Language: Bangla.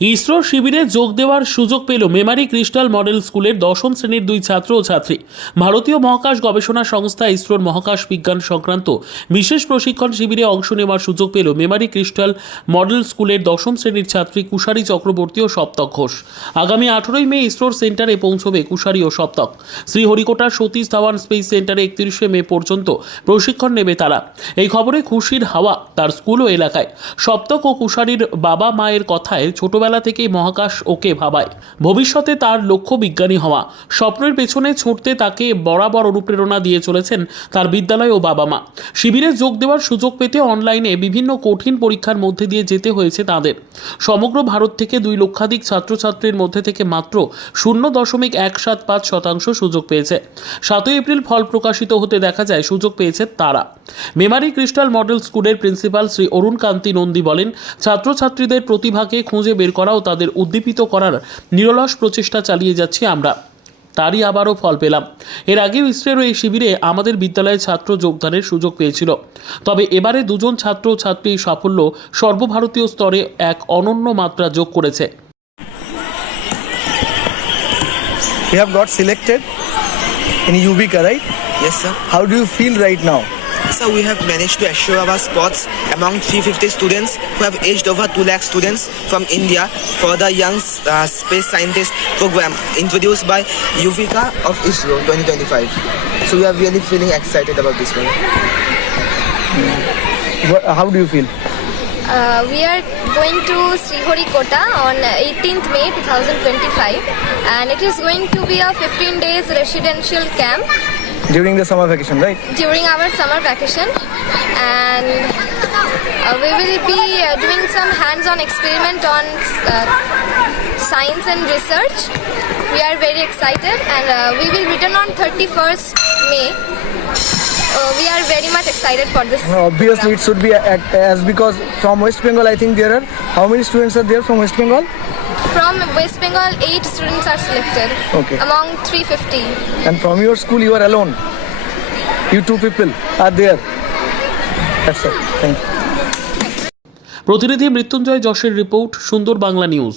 ইসরো শিবিরে যোগ দেওয়ার সুযোগ পেল মেমারি ক্রিস্টাল মডেল স্কুলের দশম শ্রেণীর দুই ছাত্র ও ছাত্রী। ভারতীয় মহাকাশ গবেষণা সংস্থা ইসরোর মহাকাশ বিজ্ঞান সংক্রান্ত বিশেষ প্রশিক্ষণ শিবিরে অংশ নেওয়ার সুযোগ পেল মেমারি ক্রিস্টাল মডেল স্কুলের দশম শ্রেণীর ছাত্রী কুশারী চক্রবর্তী ও সপ্তক ঘোষ। আগামী 18 মে ইসরোর সেন্টারে পৌঁছবে কুশারী ও সপ্তক। শ্রীহরিকোটার সতীশ ধাওয়ান স্পেস সেন্টারে 31 মে পর্যন্ত প্রশিক্ষণ নেবে তারা। এই খবরে খুশির হাওয়া তার স্কুল ও এলাকায়। সপ্তক ও কুশারীর বাবা মায়ের কথায় ছোটবেলা থেকেই মহাকাশ ওকে ভাবায়। ভবিষ্যতে তার লক্ষ্য বিজ্ঞানী হওয়া। স্বপ্নের পেছনে ছুটতে তাকে বরাবর অনুপ্রেরণা দিয়ে চলেছেন তার বিদ্যালয় ও বাবা মা। শিবিরে যোগ দেওয়ার সুযোগ পেতে অনলাইনে বিভিন্ন কঠিন পরীক্ষার মধ্যে দিয়ে যেতে হয়েছে তাদের। সমগ্র ভারত থেকে 2 লক্ষাধিক ছাত্রছাত্রীর মধ্যে থেকে মাত্র 0.175% সুযোগ পেয়েছে। 7 এপ্রিল ফল প্রকাশিত হতে দেখা যায় সুযোগ পেয়েছে তারা। মেমারি ক্রিস্টাল মডেল স্কুলের প্রিন্সিপাল শ্রী অরুণ কান্তি নন্দী বলেন, ছাত্রছাত্রীদের প্রতিভাকে খুঁজে বের করা ও তাদের উদ্দীপিত করার নিরলস প্রচেষ্টা চালিয়ে যাচ্ছি আমরা। তারই আবারও ফল পেলাম। এর আগেও ইসরোর এই শিবিরে আমাদের বিদ্যালয়ের ছাত্র যোগদানের সুযোগ পেয়েছিল। তবে এবারে 2 জন ছাত্র ছাত্রী সাফল্য সর্বভারতীয় স্তরে এক অনন্য মাত্রা যোগ করেছে। You have got selected in UBICA, right? Yes, sir. How do you feel right now? So we have managed to assure our spots among 350 students who have aged over 2 lakh students from India for the Young Space Scientist program introduced by UVICA of ISRO 2025. So we are really feeling excited about this one. How do you feel? We are going to Sriharikota on 18th May 2025, and it is going to be a 15 days residential camp During the summer vacation, right? during our summer vacation, and we will be doing some hands-on experiment on science and research. We are very excited, and we will return on 31st May. We are very much excited for this. Obviously, it should be as because from West Bengal, I think there are how many students are there from West Bengal? From West Bengal, 8 students are selected Okay. among 350. And from your school, you are alone. You 2 people are there. That's it. Thank you. প্রতিনিধি মৃত্যুঞ্জয় যশের রিপোর্ট, সুন্দর বাংলা নিউজ।